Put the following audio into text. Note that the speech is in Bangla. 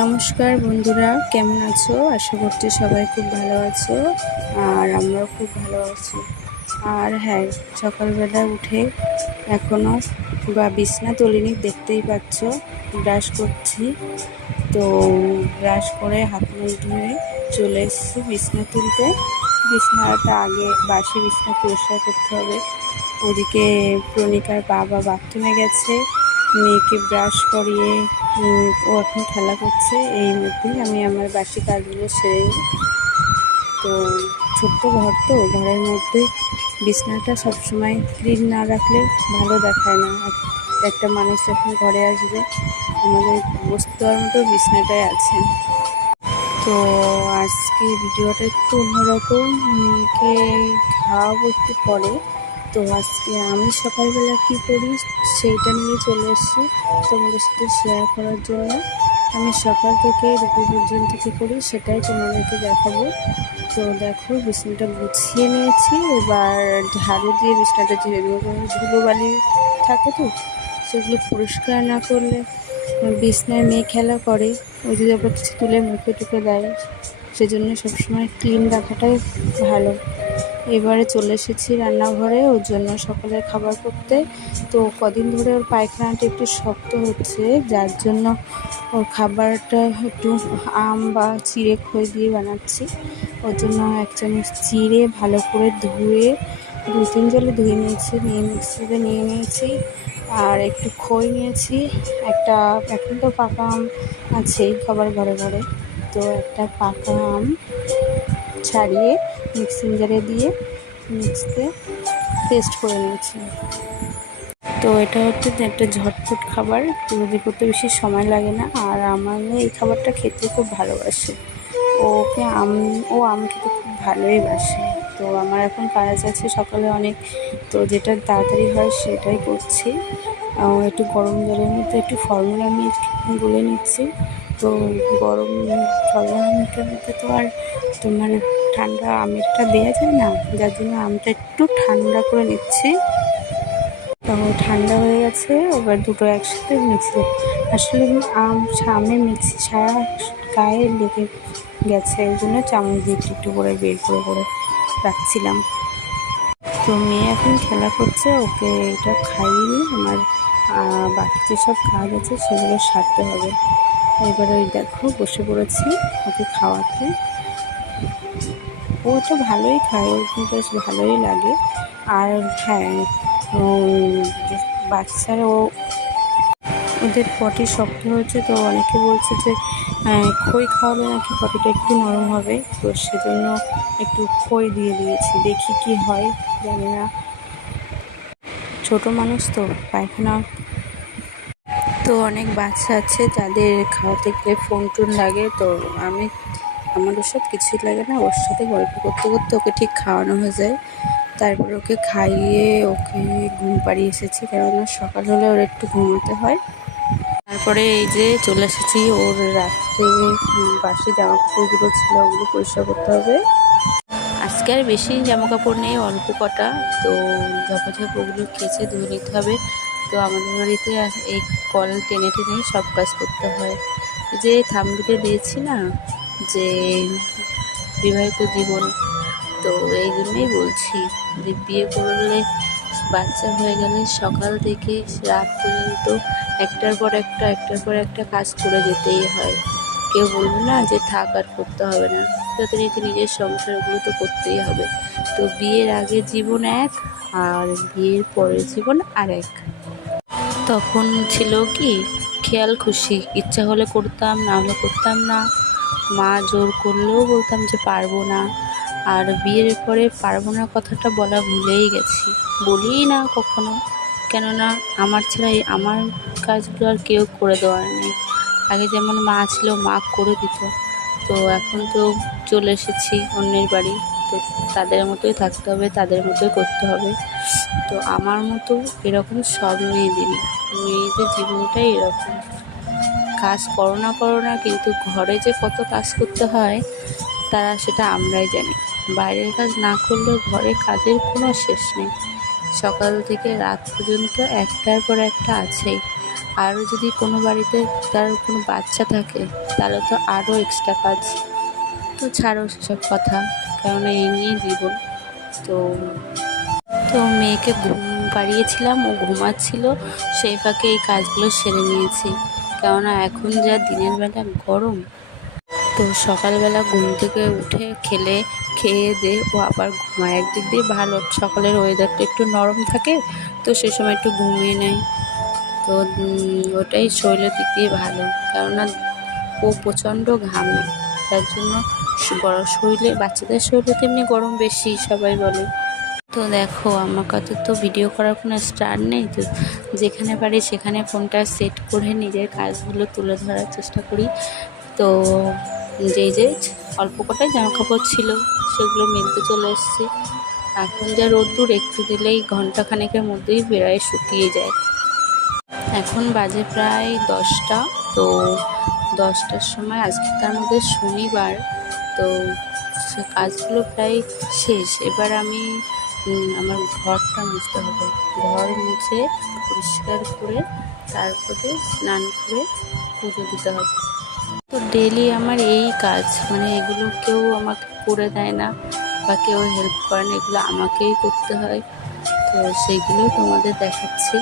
নমস্কার বন্ধুরা, কেমন আছো? আশা করছি সবাই খুব ভালো আছো, আর আমরাও খুব ভালো আছি। আর হ্যাঁ, সকালবেলা উঠে এখনও বিছনা তুলিনি, দেখতেই পাচ্ছ। ব্রাশ করছি, তো ব্রাশ করে হাত মুখ ধুয়ে চলে এসেছি বিছনা তুলতে। বিছনাটা আগে বাসি বিছনা পরিষ্কার করতে হবে। ওদিকে প্রণিকার বাবা বাথরুমে গেছে, মেয়েকে ব্রাশ করিয়ে ও এখন খেলা করছে। এই মধ্যেই আমি আমার বাসি কাজগুলো সেরে নিই। তো ছোট্ট ঘর, তো ঘরের মধ্যে বিছানাটা সবসময় ক্লিন না রাখলে ভালো দেখায় না। একটা মানুষ যখন ঘরে আসবে, আমাদের বসতে দেওয়ার মতো বিছানাটাই আছে। তো আজকে ভিডিওটা একটু অন্যরকম, মেয়েকে খাওয়াবো একটু পরে। তো আজকে আমি সকালবেলা কী করি সেইটা নিয়ে চলে এসেছি তোমাদের সাথে শেয়ার করার জন্য। আমি সকাল থেকে দুপুর পর্যন্ত কী করি সেটাই তোমাদেরকে দেখাবো। তো দেখো, বিছানাটা গুছিয়ে নিয়েছি, এবার ঝাড়ু দিয়ে বিছানাটা ঝেড়ে দেবো। ধুলোবালি থাকে তো, সেগুলো পরিষ্কার না করলে বিছানায় মেয়ে খেলা করে, ওই যদি আবার কিছু তুলে মুখে টুকে দেয়, সেজন্য সবসময় ক্লিন রাখাটাই ভালো। এবারে চলে এসেছি রান্নাঘরে ওর জন্য সকালের খাবার করতে। তো কদিন ধরে ওর পায়খানাটা একটু শক্ত হচ্ছে, যার জন্য ওর খাবারটা একটু আম বা চিড়ে খই দিয়ে বানাচ্ছি। ওর জন্য 1 চামচ চিড়ে ভালো করে ধুয়ে 2-3 জলে ধুয়ে নিয়েছি, নিয়ে মিক্সিতে নিয়ে নিয়েছি। আর একটু খই নিয়েছি, এখন তো পাকা আম আছেই সবার ঘরে ঘরে। তো একটা পাকা আম ছাড়িয়ে মিক্সিং জারে দিয়ে মিক্সিতে পেস্ট করে নিয়েছি। তো এটা হচ্ছে একটা ঝটপট খাবার, তৈরি করতে বেশি সময় লাগে না। আর আমার মেয়ে এই খাবারটা খেতে খুব ভালোবাসে। ও আম খেতে খুব ভালোই বাসে। তো আমার এখন কাজ আছে সকালে অনেক, তো যেটা তাড়াতাড়ি হয় সেটাই করছি। একটু গরম জলের মধ্যে একটু ফর্মুলা মিল্ক গুলে নিচ্ছি। তো গরম ফর্মুলা মিল্কের মধ্যে তো আর তোমার ঠান্ডা আমেরটা দেওয়া যায় না, যার জন্য আমটা একটু ঠান্ডা করে নিচ্ছি। তো ঠান্ডা হয়ে গেছে, এবার দুটো একসাথে মিক্সি, আসলে আমের মিক্সি সারা গায়ে লেগে গেছে, এই জন্য চামচ দিয়ে একটু একটু করে বের করে করে রাখছিলাম। তো মেয়ে এখন খেলা করছে, ওকে এটা খাইয়ে নিই, আমার বাকি যেসব কাজ আছে সেগুলো সারতে হবে। এবার ওই দেখো বসে পড়েছি ওকে খাওয়াতে। ও তো ভালোই খায়, ওর বেশ ভালোই লাগে। আর হ্যাঁ, বাচ্চারা ওদের পটি শক্ত হয়েছে, তো অনেকে বলছে যে খই খাওয়ালে নাকি পটিটা একটু নরম হবে। তো সেজন্য একটু খই দিয়ে দিয়েছি, দেখি কি হয়, জানি না। ছোট মানুষ তো, পায়খানা, তো অনেক বাচ্চা আছে যাদের খাওয়াতে গেলে ফোন টোন লাগে। তো আমার ওসব কিছুই লাগে না, ওর সাথে গল্প করতে করতে ওকে ঠিক খাওয়ানো হয়ে যায়। তারপর ওকে খাইয়ে ওকে ঘুম পাড়িয়ে এসেছি, কেননা সকাল হলে ওর একটু ঘুমোতে হয়। তারপরে এই যে চলে এসেছি, ওর রাত্রে বাসি জামা কাপড়গুলো ছিল, ওগুলো পরিষ্কার করতে হবে। আজকে আর বেশি জামা কাপড় নেই, অল্প কটা। তো ঝপাঝপ ওগুলো কেচে ধুয়ে নিতে হবে। তো আমাদের বাড়িতে এই কল টেনে টেনেই সব কাজ করতে হয়। যে থাম্বনেলে দিয়েছি না যে বিবাহিত জীবন, তো এই জন্যই বলছি যে বিয়ে করলে, বাচ্চা হয়ে গেলে সকাল থেকে রাত পর্যন্ত একটার পর একটা কাজ করে যেতেই হয়। কেউ বলবে না যে থাক আর করতে হবে না, যথারীতি নিজের সংসারগুলো তো করতেই হবে। তো বিয়ের আগে জীবন এক, আর বিয়ের পরের জীবন আর এক। তখন ছিল কি খেয়াল খুশি, ইচ্ছা হলে করতাম, না হলে করতাম না। মা জোর করলেও বলতাম যে পারবো না। আর বিয়ের পরে পারবো না কথাটা বলা ভুলেই গেছি, বলিই না কখনো। কেননা আমার ছাড়া আমার কাজগুলো আর কেউ করে দেওয়ার নেই। আগে যেমন মা ছিল, মা করে দিত। তো এখন তো চলে এসেছি অন্যের বাড়ি, তো তাদের মতোই থাকতে হবে, তাদের মতোই করতে হবে। তো আমার মতো এরকম সব মেয়েদের জীবনটাই এরকম। কাজ করো না কিন্তু ঘরে যে কত কাজ করতে হয় সেটা আমরাই জানি। বাইরের কাজ না করলেও ঘরে কাজের কোনো শেষ নেই। সকাল থেকে রাত পর্যন্ত একটার পর একটা আছেই। আরও যদি কোনো বাড়িতে তার কোনো বাচ্চা থাকে তাহলে তো আরও এক্সট্রা কাজ। তো ছাড়ো সেসব কথা, কেননা এই নিয়ে জীবন। তো তো মেয়েকে ঘুম পাড়িয়েছিলাম, ও ঘুমাচ্ছিল, সেই ফাঁকে এই কাজগুলো সেরে নিয়েছি। কেননা এখন যা দিনের বেলা গরম, তো সকালবেলা ঘুম থেকে উঠে খেয়ে দিয়ে ও আবার ঘুমায়। একদিক দিয়ে ভালো, সকালের ওয়েদারটা একটু নরম থাকে, তো সে সময় একটু ঘুমিয়ে নেয়। তো ওটাই শরীরের দিক দিয়ে ভালো, কেননা ও প্রচণ্ড ঘামে, তার জন্য শরীরে, বাচ্চাদের শরীরে তেমনি গরম বেশি সবাই বলে। তো দেখো, আমার কাছে তো ভিডিও করার কোনো স্টার নেই, তো যেখানে পারি সেখানে ফোনটা সেট করে নিজের কাজগুলো তুলে ধরার চেষ্টা করি। তো যে অল্প কটাই জামাকাপড় ছিল সেগুলো মেলতে চলে এসেছি। এখন যা রোদ্দুর, একটু দিলেই ঘন্টাখানেকের মধ্যেই বেড়ায় শুকিয়ে যায়। এখন বাজে প্রায় 10টা। তো 10টার সময়, আজকে তার মধ্যে শনিবার, তো কাজগুলো প্রায় শেষ। এবার আমি আমার ঘরটা মুছতে হবে। ঘর মুছে পরিষ্কার করে তারপরে স্নান করে পুজো দিতে হবে। তো ডেলি আমার এই কাজ, মানে এগুলো কেউ আমাকে করে দেয় না বা কেউ হেল্প করে না, এগুলো আমাকেই করতে হয়। তো সেইগুলোই তোমাদের দেখাচ্ছি।